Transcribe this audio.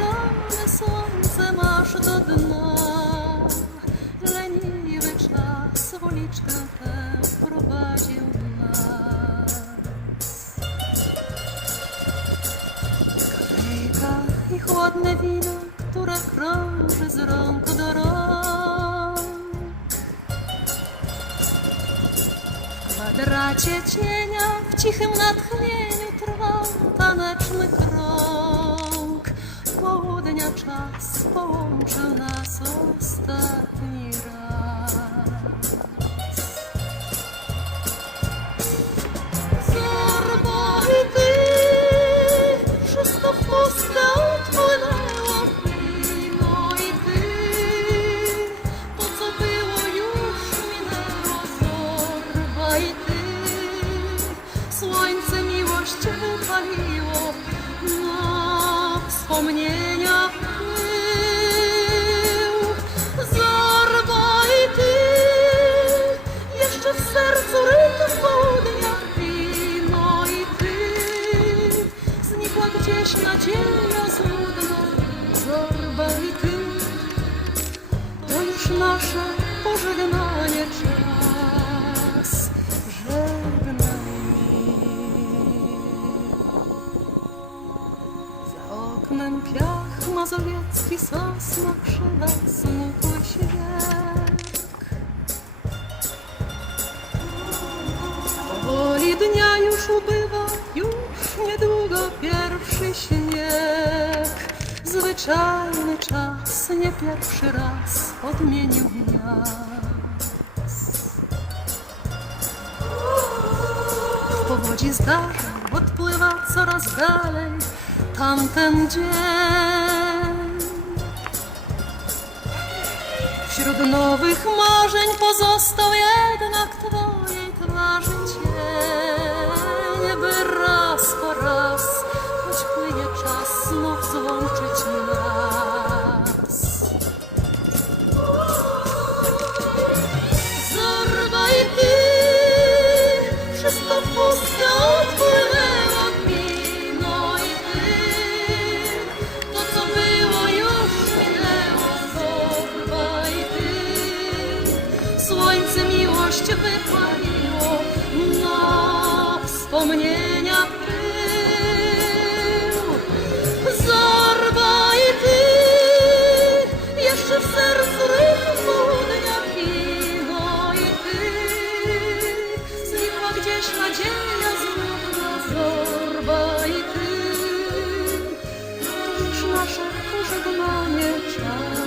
i wypalone słońce masz do dna. Leniwy czas w uliczkę tę prowadził nas. Kafejka i chłodne wino, które krąży z rąk do rąk. W kwadracie cienia, w cichym natchnieniu trwał czas połączył nas ostatni raz. Zorba i ty, wszystko w pustkę odpłynęło wino i ty, to co było już minęło. Zorba i ty, słońce miłość wypaliło, na wspomnienia piach mazowiecki sosna krzywa smukły śnieg Powoli dnia już ubywa, już niedługo pierwszy śnieg. Zwyczajny czas nie pierwszy raz odmienił nas. W powodzi zdarzeń odpływa coraz dalej tamten dzień. Wśród nowych marzeń pozostał jednak twojej twarzy cień, by raz po raz, choć płynie czas, znów złączyć nas. Zorba i ty, wszystko w odpłynęło wspomnienia pył. Zorwaj ty, jeszcze w sercu rytmu dnia i ty. Znikła gdzieś nadzieja zmówna, zorwaj ty. To już nasze pożegnanie czas.